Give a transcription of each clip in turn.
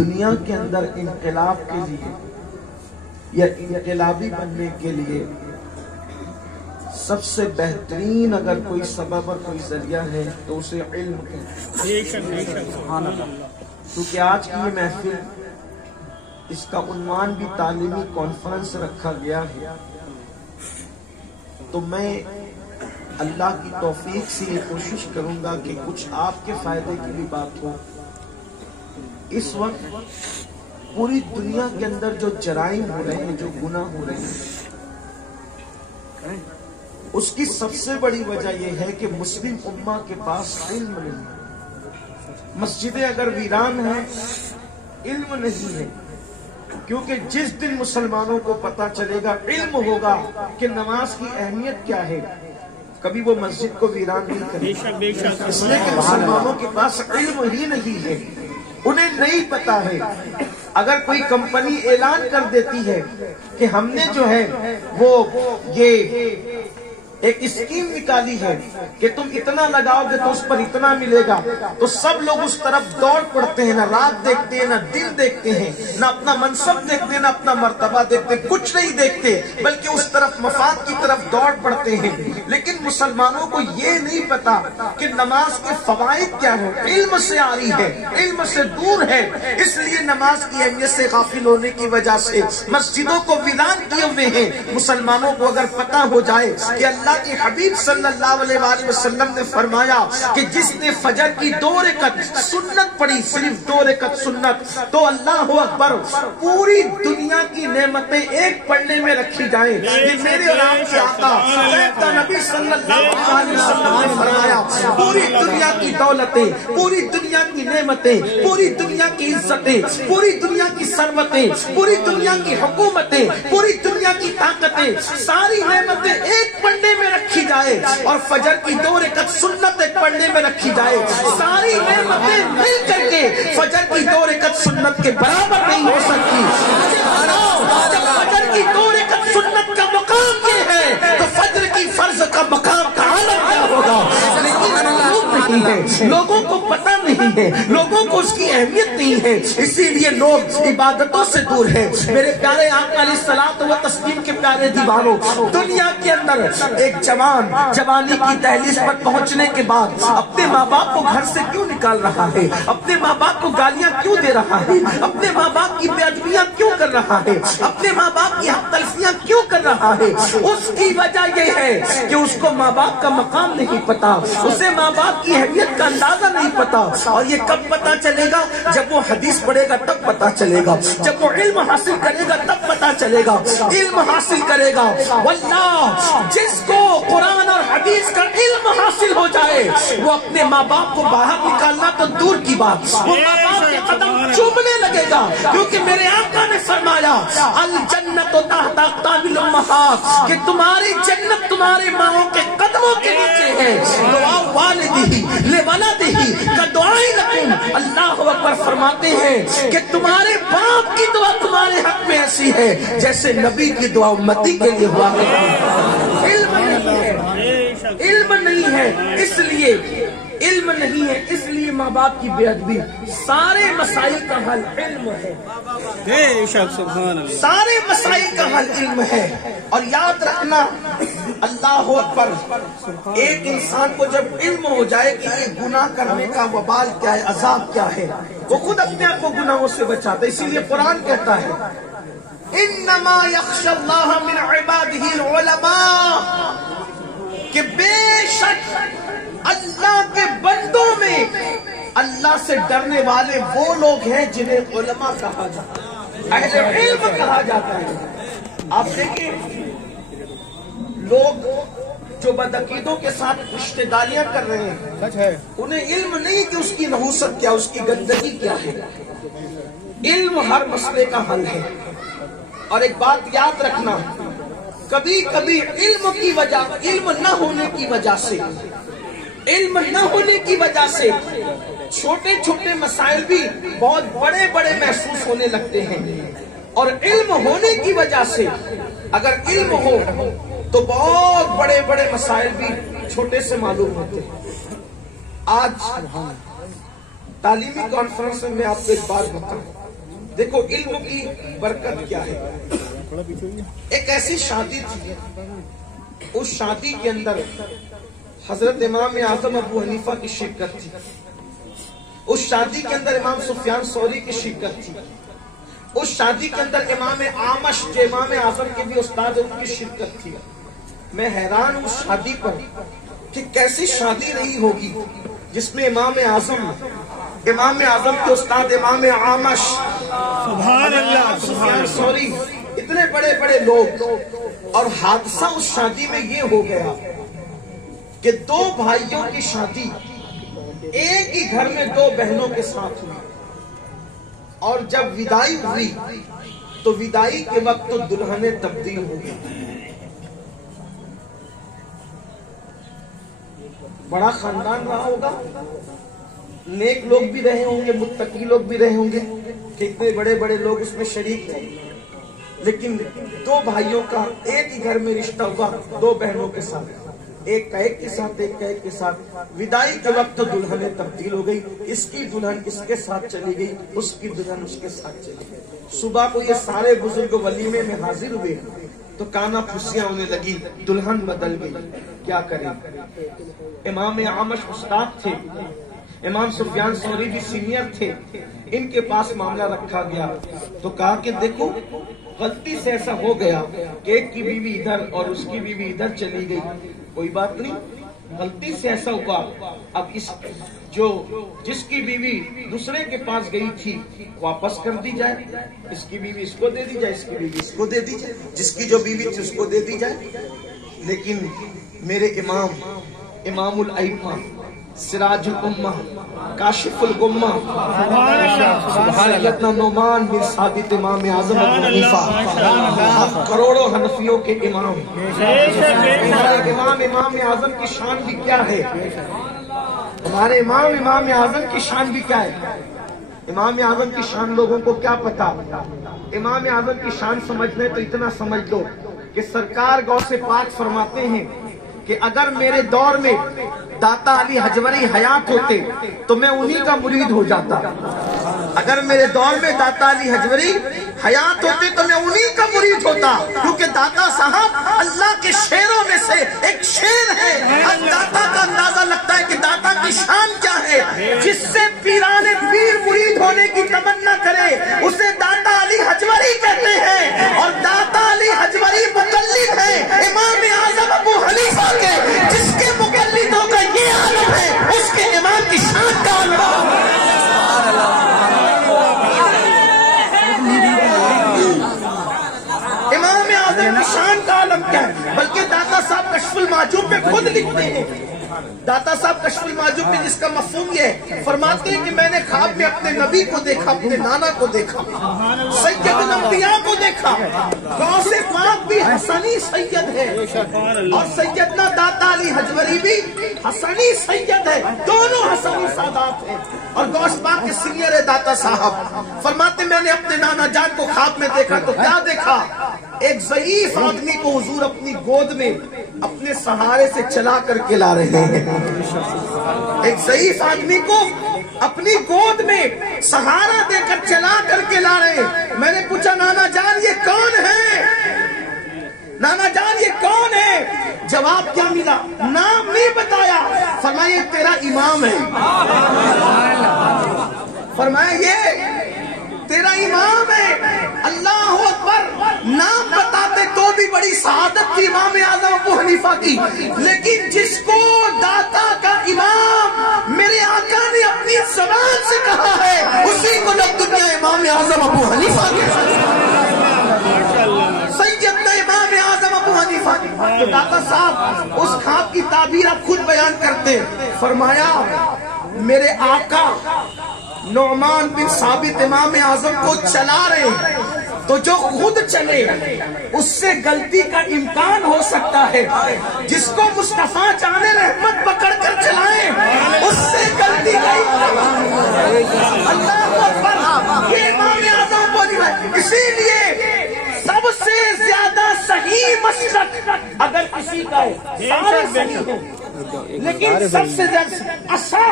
دنیا کے اندر انقلاب کے لیے یا انقلابی بننے کے لیے سب سے بہترین اگر کوئی سبب اور کوئی ذریعہ ہے تو اسے علم ہے۔ کیونکہ آج کی یہ محفل، اس کا عنوان بھی تعلیمی کانفرنس رکھا گیا ہے، تو میں اللہ کی توفیق سے یہ کوشش کروں گا کہ کچھ آپ کے فائدے کی بھی بات ہو۔ اس وقت پوری دنیا کے اندر جو جرائم ہو رہے ہیں، جو گناہ ہو رہے ہیں، اس کی سب سے بڑی وجہ یہ ہے کہ مسلم امہ کے پاس علم نہیں ہے۔ مسجدیں اگر ویران ہیں، علم نہیں ہے، کیونکہ جس دن مسلمانوں کو پتا چلے گا، علم ہوگا کہ نماز کی اہمیت کیا ہے، کبھی وہ مسجد کو ویران نہیں کرے، اس لیے کہ مسلمانوں کے پاس علم ہی نہیں ہے، انہیں نہیں پتا ہے۔ اگر کوئی کمپنی اعلان کر دیتی ہے کہ ہم نے جو ہے وہ یہ ایک اسکیم نکالی ہے کہ تم اتنا لگاؤ گے تو اس پر اتنا ملے گا، تو سب لوگ اس طرف دوڑ پڑتے ہیں، نہ رات دیکھتے ہیں، نہ دن دیکھتے ہیں، نہ اپنا منصب دیکھتے ہیں، نہ اپنا مرتبہ دیکھتے، کچھ نہیں دیکھتے، بلکہ اس طرف مفاد کی طرف دوڑ پڑتے ہیں۔ لیکن مسلمانوں کو یہ نہیں پتا کہ نماز کے فوائد کیا ہیں، علم سے آ رہی ہے، علم سے دور ہے۔ اس لیے نماز کی اہمیت سے غافل ہونے کی وجہ سے مسجدوں کو ویران کیے ہوئے ہیں۔ مسلمانوں کو اگر پتا ہو جائے کہ اللہ کی حبیب صلی اللہ علیہ وآلہ وسلم نے فرمایا کہ جس نے فجر کی 2 رکعت سنت پڑھی، صرف 2 رکعت سنت، تو اللہ اکبر، پوری دنیا کی نعمتیں ایک پڑھنے میں رکھی جائیں۔ یہ میرے اور آپ کے آقا سیدنا نبی صلی اللہ علیہ وسلم نے فرمایا، پوری دنیا کی دولتیں، پوری دنیا کی نعمتیں، پوری دنیا کی عزتیں، پوری دنیا کی ثروتیں، پوری دنیا کی حکومتیں، پوری دنیا کی طاقتیں، ساری نعمتیں ایک پڑھنے میں رکھی جائے اور فجر کی 2 رکعت سنت ایک پڑھنے میں رکھی جائے، ساری نعمتیں مل کر کے فجر کی 2 رکعت سنت کے برابر نہیں ہو سکتی۔ جب فجر کی 2 رکعت سنت کا مقام یہ ہے تو فجر کی فرض کا مقام کا عالم کیا ہوگا؟ لوگوں کو پتہ نہیں ہے، لوگوں کو اس کی اہمیت نہیں ہے، اسی لیے لوگ عبادتوں سے دور ہیں۔ میرے پیارے آقا علیہ الصلوۃ والتسلیم کے پیارے دیوانوں، دنیا کے اندر ایک جوان جوانی کی دہلیز پر پہنچنے کے بعد اپنے ماں باپ کو گھر سے کیوں نکال رہا ہے، اپنے ماں باپ کو گالیاں کیوں دے رہا ہے، اپنے ماں باپ کی بے ادبیاں کیوں کر رہا ہے، اپنے ماں باپ کی حق تلفیاں کیوں کر رہا ہے؟ اس کی وجہ یہ ہے کہ اس کو ماں باپ کا مقام نہیں پتا، اسے ماں باپ کی اہمیت کا اندازہ نہیں پتا۔ اور یہ کب پتا چلے گا؟ جب وہ حدیث پڑھے گا تب پتا چلے گا، جب وہ علم حاصل کرے گا تب پتا چلے گا، علم حاصل کرے گا۔ واللہ جس کو قرآن اور حدیث کا علم حاصل ہو جائے، وہ اپنے ماں باپ کو باہر نکالنا تو دور کی بات، وہ ماں باپ کے قدم چومنے لگے گا، کیونکہ میرے آقا نے فرمایا الجنت تحت اقدام الامہات، کہ تمہاری جنت تمہارے ماؤں کے قدموں کے نیچے ہے۔ دعا والدی لولدی کا دعائی لکم، اللہ اکبر فرماتے ہیں کہ تمہارے باپ کی دعا تمہارے حق میں ایسی ہے جیسے نبی کی دعا امتی کے لیے ہوا کرتی ہے۔ علم نہیں ہے، علم نہیں ہے، اس لیے علم نہیں ہے، اس لیے ماں باپ کی بے ادبی۔ سارے مسائل کا حل علم ہے، سارے مسائل کا حل علم ہے۔ اور یاد رکھنا، اللہ اکبر، ایک انسان کو جب علم ہو جائے کہ یہ گناہ کرنے کا وبال کیا ہے، عذاب کیا ہے، وہ خود اپنے آپ کو گناہوں سے بچاتا ہے۔ اسی لیے قرآن کہتا ہے انما یخشی اللہ من عبادہ العلماء، کہ بے شک اللہ کے بندوں میں اللہ سے ڈرنے والے وہ لوگ ہیں جنہیں علماء کہا جاتا ہے، اہل علم کہا جاتا ہے۔ آپ دیکھیں، لوگ جو بدعقیدوں کے ساتھ رشتہ داریاں کر رہے ہیں، انہیں علم نہیں کہ اس کی نحوست کیا، اس کی گندگی کیا ہے۔ علم ہر مسئلے کا حل ہے۔ اور ایک بات یاد رکھنا، کبھی کبھی علم کی وجہ، علم نہ ہونے کی وجہ سے، علم نہ ہونے کی وجہ سے چھوٹے چھوٹے مسائل بھی بہت بڑے بڑے محسوس ہونے لگتے ہیں، اور علم ہونے کی وجہ سے اگر علم ہو تو بہت بڑے بڑے مسائل بھی چھوٹے سے معلوم ہوتے ہیں۔ آج تعلیمی کانفرنس میں آپ کو ایک بات بتاؤں، دیکھو علم کی برکت کیا ہے. ایک ایسی شادی تھی، اس شادی کے اندر حضرت امام اعظم ابو حنیفہ کی شرکت تھی. اس شادی کے اندر امام سفیان ثوری کی شرکت تھی. اس شادی کے اندر امام اعمش جو امام اعظم کے بھی استاد ان کی شرکت تھی. میں حیران ہوں اس شادی پر کہ کیسی شادی رہی ہوگی جس میں امام اعظم کے استاد امام اعمش، سبحان اللہ، سفیان ثوری، اتنے بڑے بڑے لوگ. اور حادثہ اس شادی میں یہ ہو گیا کہ دو بھائیوں کی شادی ایک ہی گھر میں دو بہنوں کے ساتھ ہوئی. اور جب ودائی ہوئی تو ودائی کے وقت تو دلہنیں تبدیل ہو گئی. بڑا خاندان رہا ہوگا، نیک لوگ بھی رہے ہوں گے، متقی لوگ بھی رہے ہوں گے کہ اتنے بڑے بڑے لوگ اس میں شریک تھے. لیکن دو بھائیوں کا ایک ہی گھر میں رشتہ ہوا، دو بہنوں کے ساتھ، ایک کا ایک کے ساتھ، ایک کا ایک کے ساتھ. ودائی کے وقت تو دلہنیں تبدیل ہو گئی. اس کی دلہن اس کے ساتھ چلی گئی، اس کی دلہن اس کے ساتھ چلی گئی. صبح کو یہ سارے بزرگ ولیمے میں حاضر ہوئے تو کانا پھسیاں ہونے لگی، دلہن بدل گئی. کیا کریں؟ امام اعمش استاد تھے، امام سفیان ثوری بھی سینئر تھے. ان کے پاس معاملہ رکھا گیا تو کہا کہ دیکھو غلطی سے ایسا ہو گیا کہ ایک کی بیوی ادھر اور اس کی بیوی ادھر چلی گئی. کوئی بات نہیں، غلطی سے ایسا ہوا. اب جس کی بیوی دوسرے کے پاس گئی تھی واپس کر دی جائے. اس کی بیوی اس کو دے دی جائے، اس کی بیوی اس کو دے دی جائے، جس کی جو بیوی تھی اس کو دے دی جائے. لیکن میرے امام الائمہ، سراج الامہ، کاشف الغمہ، سیدنا نعمان بن ثابت امام اعظم ابو حنیفہ، کروڑوں حنفیوں کے امام. ہمارے امام اعظم کی شان بھی کیا ہے؟ ہمارے امام اعظم کی شان بھی کیا ہے؟ امام اعظم کی شان لوگوں کو کیا پتا؟ امام اعظم کی شان سمجھنے تو اتنا سمجھ لو کہ سرکار غوث پاک فرماتے ہیں کہ اگر میرے دور میں داتا علی حجوری حیات ہوتے تو میں انہی کا مرید ہو جاتا. اگر میرے دور میں داتا علی حجوری حیات ہوتے تو میں انہی کا مرید ہوتا، کیونکہ داتا صاحب اللہ کے شیروں میں سے ایک شیر ہے. اب داتا کا اندازہ لگتا ہے کہ داتا کی شان کیا ہے. جس سے پیران پیر مرید ہونے کی تمنا کرے اسے داتا علی حجوری کہتے ہیں. اور داتا علی حجوری مقلد ہے امام اعظم ابو حنیفہ کے. جس کے مقلدوں کا یہ عالم ہے اس کے امام کی شان کا عالم. امام اعظم کی شان کا عالم کیا ہے؟ بلکہ داتا صاحب کشف المعجوب میں خود لکھتے ہیں. داتا صاحب کشف المعجوب میں جس کا مفہوم یہ ہے، فرماتے ہیں کہ میں نے خواب میں اپنے نبی کو دیکھا، اپنے نانا کو دیکھا، سید الانبیاء کو دیکھا. غوث پاک بھی حسنی سید ہے اور سیدنا داتا علی حجوری بھی حسنی سید ہے. دونوں حسنی سادات ہیں اور غوث پاک کے سینئر ہے داتا صاحب. فرماتے میں نے اپنے نانا جان کو خواب میں دیکھا تو کیا دیکھا؟ ایک ضعیف آدمی کو حضور اپنی گود میں اپنے سہارے سے چلا کر کے لا رہے ہیں. ایک ضعیف آدمی کو اپنی گود میں سہارا دے کر چلا کر کے لا رہے ہیں. میں نے پوچھا نانا جان یہ کون ہے؟ نانا جان یہ کون ہے؟ جواب کیا ملا؟ نام نہیں بتایا. فرمایا یہ تیرا امام ہے. فرمایا یہ تیرا امام ہے. اللہ اکبر. نام بتاتے تو بھی بڑی سعادت تھی امام اعظم ابو حنیفہ کی، لیکن جس کو داتا کا امام میرے آقا نے اپنی زبان سے کہا ہے اسی کو لوگ دنیا امام اعظم ابو حنیفہ کے سیدنا امام اعظم ابو حنیفہ. تو داتا صاحب اس خواب کی تعبیر آپ خود بیان کرتے. فرمایا میرے آقا نعمان بن ثابت امام اعظم کو چلا رہے ہیں تو جو خود چلے اس سے غلطی کا امکان ہو سکتا ہے. جس کو مصطفیٰ جان رحمت پکڑ کر چلائیں اس سے غلطی کا اللہ اکبر. یہ امام اعظم بولی ہے. اسی لیے سب سے زیادہ صحیح مسلک اگر کسی کا ہے سارے صحیح ہیں، لیکن سب سے زیادہ اصح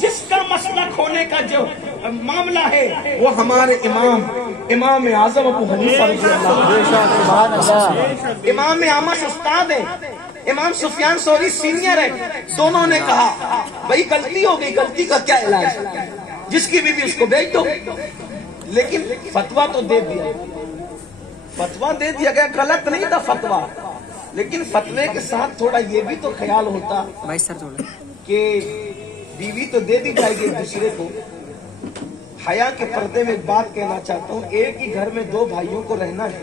جس کا مسلک ہونے کا جو معاملہ ہے وہ ہمارے امام اعظم ابو حنیفہ رضی اللہ عنہ، امام اعمش استاد ہے، امام سفیان ثوری سینئر ہے، دونوں نے کہا بھائی غلطی ہو گئی، غلطی کا کیا علاج، جس کی بیوی اس کو بیچ دو۔ لیکن فتویٰ تو دے دیا، فتویٰ دے دیا گیا، غلط نہیں تھا فتویٰ، لیکن فتوے کے ساتھ تھوڑا یہ بھی تو خیال ہوتا کہ بیوی تو دے دی جائے گی ایک دوسرے کو۔ حیا کے پردے میں ایک بات کہنا چاہتا ہوں، ایک ہی گھر میں دو بھائیوں کو رہنا ہے،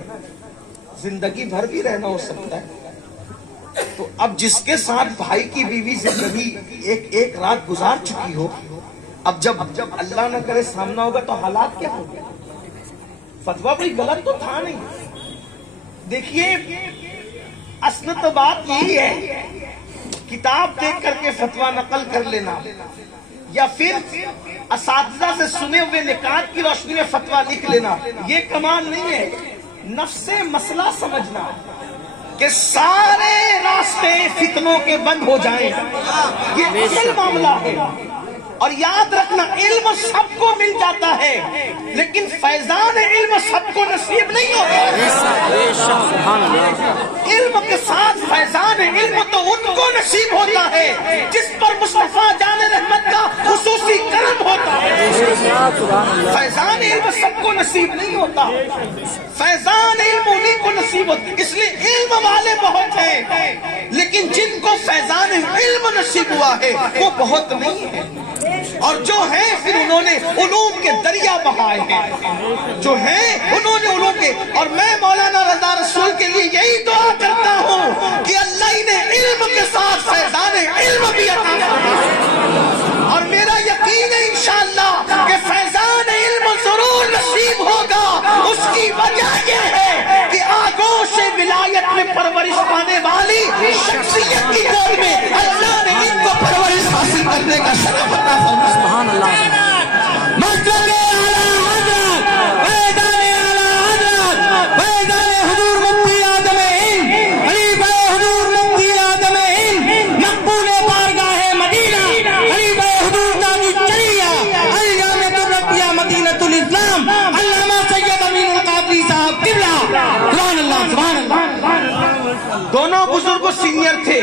زندگی بھر بھی رہنا ہو سکتا ہے، تو اب جس کے ساتھ بھائی کی بیوی زندگی ایک رات گزار چکی ہو، اب جب اللہ نہ کرے سامنا ہوگا تو حالات کیا ہوگا؟ فتویٰ کوئی غلط تو تھا نہیں۔ دیکھیے اصل تو بات یہی ہے، کتاب دیکھ کر کے فتویٰ نقل کر لینا یا پھر اساتذہ سے سنے ہوئے نکات کی روشنی میں فتویٰ لکھ لینا، یہ کمال نہیں ہے۔ نفس مسئلہ سمجھنا کہ سارے راستے فتنوں کے بند ہو جائیں، یہ اصل معاملہ ہے۔ اور یاد رکھنا علم سب کو مل جاتا ہے، لیکن فیضان علم سب کو نصیب نہیں ہوتا۔ علم کے ساتھ فیضان علم تو ان کو نصیب ہوتا ہے جس پر مصطفیٰ جان رحمت کا خصوصی کرم ہوتا ہے۔ فیضان علم سب کو نصیب نہیں ہوتا، فیضان علم انہیں کو نصیب ہوتا ہے۔ اس لیے علم والے بہت ہیں، لیکن جن کو فیضان علم نصیب ہوا ہے وہ بہت نہیں ہے، اور جو ہیں پھر انہوں نے علوم کے دریا بہائے ہیں، جو ہیں انہوں نے علوم کے۔ اور میں مولانا رضا رسول کے لیے یہی دعا کرتا ہوں کہ اللہ انہیں علم کے ساتھ فیضان علم بھی عطا فرمائے، اور میرا یقین ہے انشاءاللہ کہ فیضان علم ضرور نصیب ہوگا۔ اس کی وجہ یہ ہے کہ آگوش ولایت میں پرورش پانے والی شخصیت کی گود میں اللہ نے ان کو پرورش حاصل کرنے کا شرف عطا فرمایا۔ سبحان اللہ۔ مطلب حضور مفتی آدم ہند، خلیفہ حضور مفتی آدم ہند، مقبول بارگاہ مدینہ، خلیفہ حضور تاج الشریعہ، الجامعۃ الربیہ مدینۃ الاسلام، علامہ سید امین القادری صاحب قبلہ۔ سبحان اللہ، سبحان اللہ۔ دونوں بزرگ سینئر تھے۔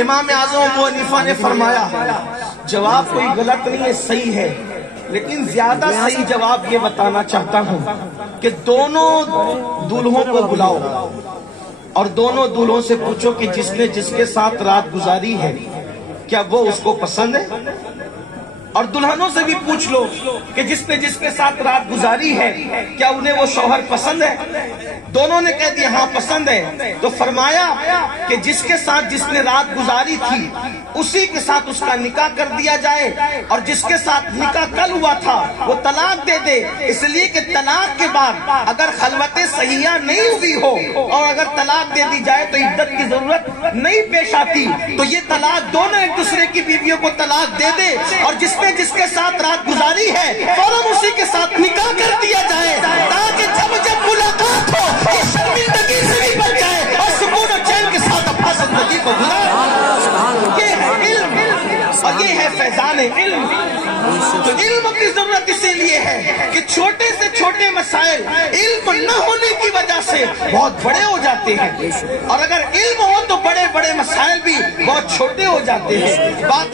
امام اعظم ابو حنیفہ نے فرمایا جواب کوئی غلط نہیں ہے، صحیح ہے، لیکن زیادہ صحیح جواب یہ بتانا چاہتا ہوں کہ دونوں دولہوں کو بلاؤ اور دونوں دولہوں سے پوچھو کہ جس نے جس کے ساتھ رات گزاری ہے کیا وہ اس کو پسند ہے، اور دلہنوں سے بھی پوچھ لو کہ جس نے جس کے ساتھ رات گزاری ہے کیا انہیں وہ شوہر پسند ہے۔ دونوں نے کہہ دیا ہاں پسند ہے، تو فرمایا کہ جس کے ساتھ جس نے رات گزاری تھی اسی کے ساتھ اس کا نکاح کر دیا جائے، اور جس کے ساتھ نکاح کل ہوا تھا وہ طلاق دے دے، اس لیے کہ طلاق کے بعد اگر خلوت صحیحہ نہیں ہوئی ہو اور اگر طلاق دے دی جائے تو عدت کی ضرورت نہیں پیش آتی، تو یہ طلاق دونوں ایک دوسرے کی بیویوں کو طلاق دے دے، اور جس نے جس کے ساتھ رات گزاری ہے فوراً اسی کے ساتھ نکاح کر دیا جائے، تاکہ جب ملاقات ہو یہ شرمندگی سے بھی بچ جائے اور سکون و چین کے ساتھ اپنا زندگی کو گزارے۔ یہ ہے علم اور یہ ہے فیضان علم۔ تو علم کی ضرورت اسی لیے ہے کہ چھوٹے سے چھوٹے مسائل علم نہ ہونے کی وجہ سے بہت بڑے ہو جاتے ہیں، اور اگر علم ہو تو بڑے بڑے مسائل بھی بہت چھوٹے ہو جاتے ہیں۔ بات